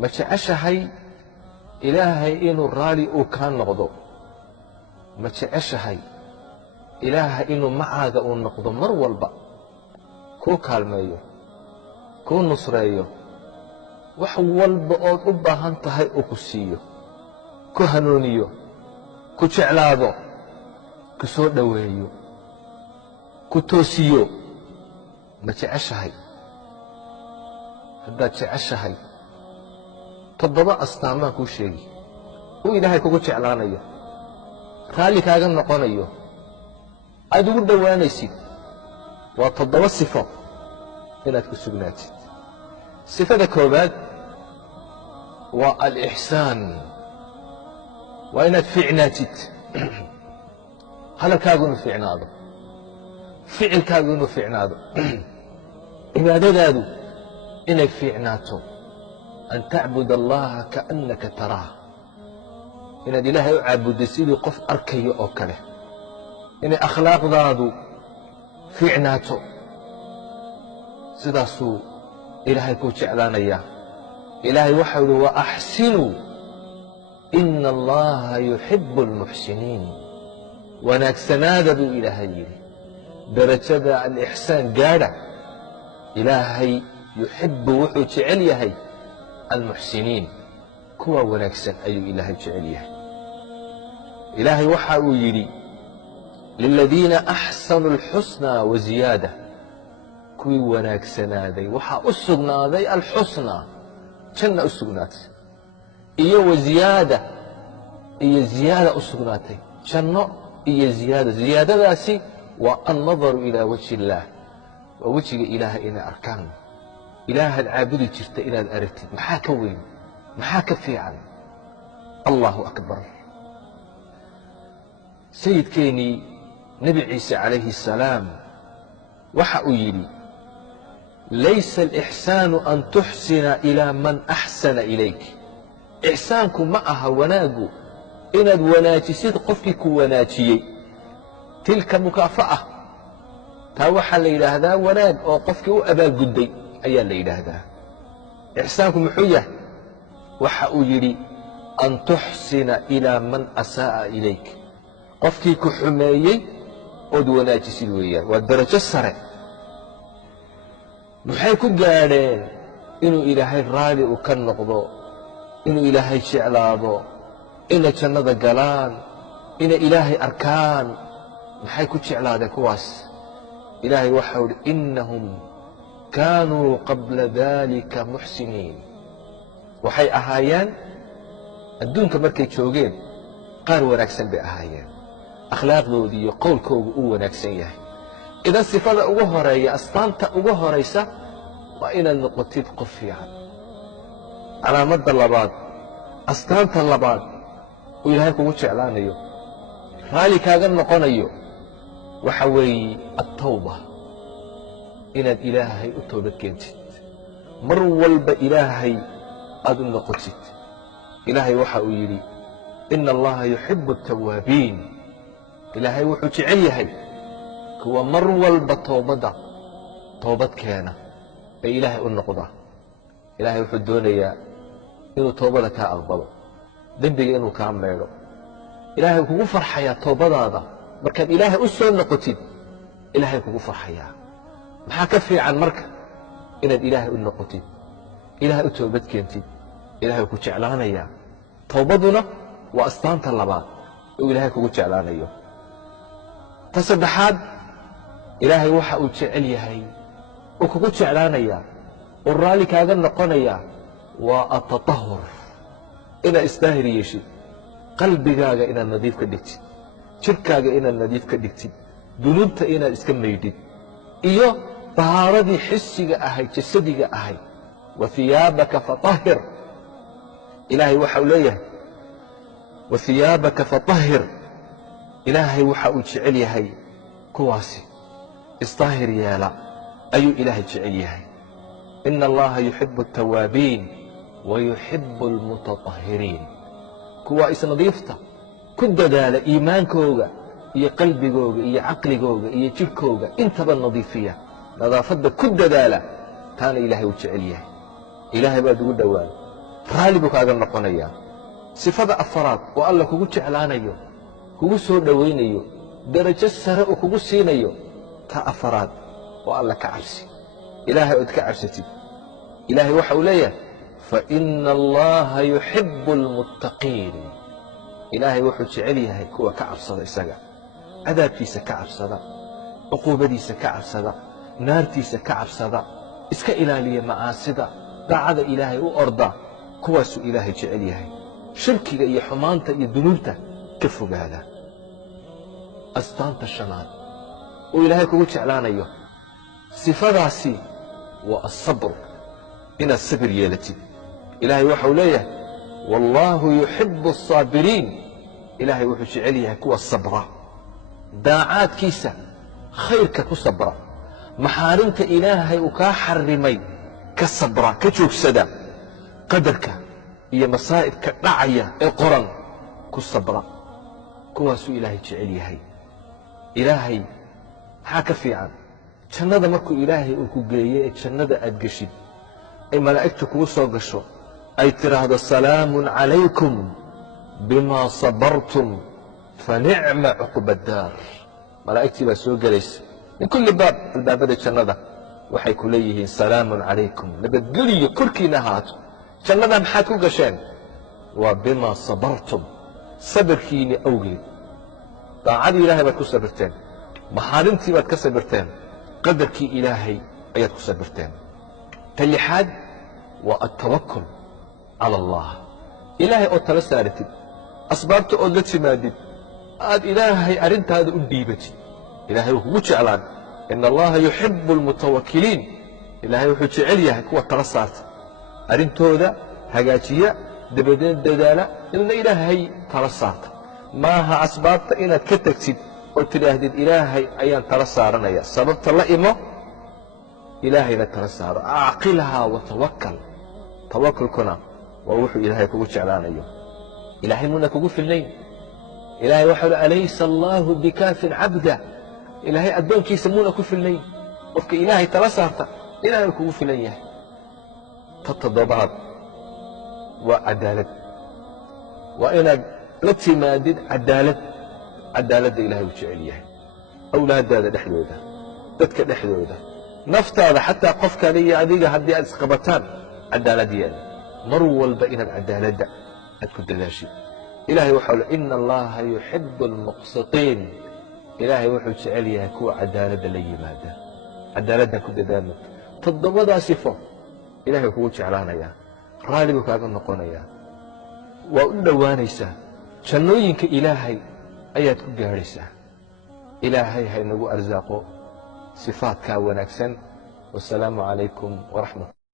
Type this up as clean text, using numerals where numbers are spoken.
ma jeceshahay ilaahay inuu raali uu kaa noqdo ma jeceshahay ilaahay inuu macaaga uu noqdo mar walba kuu kaalmeeyo kuu nusreeyo wax walba ood u baahan tahay uu ku siiyo ku hanuuniyo ku jeclaado ku soo dhoweeyo ku toosiyo ma jeceshahay haddaad jeceshahay toddoba astaamaan kuu sheegi uu ilaahay kugu jeclaanayo raalli kaaga noqonayo aad ugu dhowaanaysid waa toddoba sifo inaad ku sugnaatid sifada koobaad waa alixsaan waa inaad fiicnaatid hadalkaagu inuu fiicnaado ficilkaagu inuu fiicnaado cibaadadaadu inay fiicnaato an tacbud allaha kaannaka taraah inaad ilaahay u caabuddo sidii qof arkayo oo kale inay akhlaaqdaadu fiicnaato sidaasuu ilaahay kuu jeclaanayaa ilaahay waxau yidhi waaxsinuu ina allaha yuxibu almuxsiniin wanaagsanaada buu ilaahay yidhi darajada alixsaan gaadha ilaahay yuxibu wuxuu jecel yahay almuxsiniin kuwa wanaagsan ayuu ilaahay jecel yahay ilaahay waxa uu yidhi liladiina axsanuu alxusnaa waziyaada kuwii wanaagsanaaday waxaa u sugnaaday alxusnaa janna u sugnaatay iyo waziyaada iyo ziyaada u sugnaatay janno iyo ziyaado ziyaadadaasi waa annadaru ilaa wajhi illaah waa wejiga ilaahay inay arkaan ilaahaad caabudi jirta inaad aragtid maxaa ka weyn maxaa ka fiican allahu akbar sayidkeennii nebi ciise calayhi asalaam waxa uu yidhi laysa alixsaanu an tuxsina ilaa man axsana ilayk ixsaanku ma aha wanaaggu inaad wanaajisid qofkii ku wanaajiyey tilka mukaafa'a taa waxaa la yidhaahdaa wanaag oo qofkii u abaalgudday ayaa la yidhaahdaa ixsaanku muxuu yahay waxa uu yidhi an tuxsina ilaa man asaa'a ilayk qofkii ku xumeeyey ood wanaajisid weeyaan waa darajo sare maxay ku gaadheen inuu ilaahay raali uu ka noqdo inuu ilaahay jeclaado inay jannada galaan inay ilaahay arkaan maxay ku jeclaadeen kuwaas ilaahay waxau idhi innahum kaanuu qabla dalika muxsiniin waxay ahaayeen adduunka markay joogeen qaar wanaagsan bay ahaayeen akhlaaqdoodii iyo qowlkoogu uu wanaagsan yahay idan sifada ugu horeeya astaanta ugu horaysa waa inaad noqotid qof fiican calaamadda labaad astaanta labaad uu ilaahay kugu jeclaanayo raali kaaga noqonayo waxa weeye attawba inaad ilaahay u toobad keentid mar walba ilaahay aad u noqotid ilaahay waxa uu yidhi ina allaha yuxibu altawaabiin ilaahay wuxuu jecel yahay kuwa mar walba toobad keena ee ilaahay u noqda ilaahay wuxuu doonayaa inuu toobada kaa aqbalo dembiga inuu kaa meedho ilaahay kugu farxayaa toobadaada markaad ilaahay u soo noqotid ilaahay kugu farxayaa maxaa ka fiican marka inaad ilaahay u noqotid ilaahay u toobad keentid ilaahay ku jeclaanayaa toobaduna waa astaanta labaad uu ilaahay kugu jeclaanayo ta saddexaad ilaahay waxa uu jecel yahay uu kugu jeclaanayaa uu raalli kaaga noqonayaa waa atatahur inaad isdaahir yeeshid qalbigaaga inaad nadiif ka dhigtid jirkaaga inaad nadiif ka dhigtid dunuubta inaad iska maydhid iyo tahaaradii xisiga ahayd jasadiga ahayd wa hiyaabaka fatahhir ilaahay waxa uu leeyahay wa hiyaabaka fatahhir ilaahay waxa uu jecel yahay kuwaasi isdaahir yeela ayuu ilaahay jecel yahay ina allaha yuxibu altawaabiin wa yuxibu almutatahhiriin kuwa isnadiifta ku dadaala iimaankooga iyo qalbigooga iyo caqligooga iyo jirhkooga intaba nadiifiya nadaafadda ku dadaala taana ilaahay uu jecel yahay ilaahay baad ugu dhowaan raalli buu kaaga noqonayaa. sifada afaraad oo alla kugu jeclaanayo, kugu soo dhowaynayo, darajo sare uu kugu siinayo, ta afaraad oo alla ka cabsi. ilaahay ood ka cabsatid. ilaahay waxa uu leeyahay faina allaha yuxibu almuttaqiin. ilaahay wuxuu jecel yahay kuwa ka cabsada isaga, cadaabkiisa ka cabsada, cuquubadiisa ka cabsada, naartiisa ka cabsada, iska ilaaliya macaasida, daacada ilaahay u orda. kuwaasuu ilaahay jecel yahay. shirkiga iyo xumaanta iyo dunuubta ka fogaada. astaanta shanaad uu ilaahay kugu jeclaanayo, sifadaasi waa asabr, inaad sabir yeelatid. ilaahay waxau leeyahay wallaahu yuxibu asaabiriin. ilaahay wuxuu jecel yahay kuwa sabra, daacaadkiisa khayrka ku sabra, maxaarimta ilaahay uu kaa xarimay ka sabra, ka joogsada, qadarka iyo masaa'ibka dhacaya ee qoran ku sabra. kuwaasuu ilaahay jecel yahay. ilaahay maxaa ka fiican jannada markuu ilaahay uu ku geeye ee jannada aad geshid ay malaa'igtu kugu soo gasho ay tidhaahdo salaamun calaykum bimaa sabartum fanicma cuqba addaar. malaa'igtii baa soo gelaysa min kulli baab, albaabada jannada waxay ku leeyihiin salaamun calaykum, nabadgeliyo korkiina ahaato. jannada maxaad ku gasheen? waa bimaa sabartum, sabirkiinni awgeed. daacadii ilaahay baad ku sabirteen, maxaarimtii baad ka sabirteen, qadarkii ilaahay ayaad ku sabirteen. ta lixaad waa altawakul cala allah. ilaahay ood tala saaratid, asbaabta ood la timaadid, aad ilaahay arrintaada u dhiibatid. ilaahay wuu kugu jeclaan. ina allaha yuxibu almutawakiliin. ilaahay wuxuu jecel yahay kuwa tala saarta, arrintooda hagaajiya, dabadeed dadaala, ilna ilaahay tala saarta. maaha asbaabta inaad ka tegtid oo tidhaahdid ilaahay ayaan tala saaranaya. sababta la imo, ilaahayna tala saaro. acqilhaa watawakal. tawakulkuna waa wuxuu ilaahay kugu jeclaanayo. ilaahay muuna kugu filnayn. ilaahay waxau hi alaysa allaahu bikaafin cabda. ilaahay addoonkiisa muuna ku filnayn. qofka ilaahay tala saarta ilaahay kugu filan yahay. ta toddobaad waa cadaalad. waa inaad la timaadid cadaalad. cadaaladda ilaahay uu jecel yahay. awlaaddaada dhexdooda, dadka dhexdooda, naftaada, xataa qofkani iyo adiga haddii aad isqabataan, cadaalad yeela. mar walba inaad cadaaladda aad ku dadaashid. ilaahay waxau le ina allaha yuxibu almuqsitiin. ilaahay wuxuu jecel yahay kuwa cadaaladda la yimaada. cadaaladdan ku dadaalno. toddobadaa sifo ilahay kugu jeclaanayaa, raalli buu kaaga noqonayaa, waa u dhowaanaysaa. jannooyinka ilaahay ayaad ku gaadhaysaa. ilaahay ha inagu arsaaqo sifaadkaa wanaagsan. wasalaamu calaykum waraxmat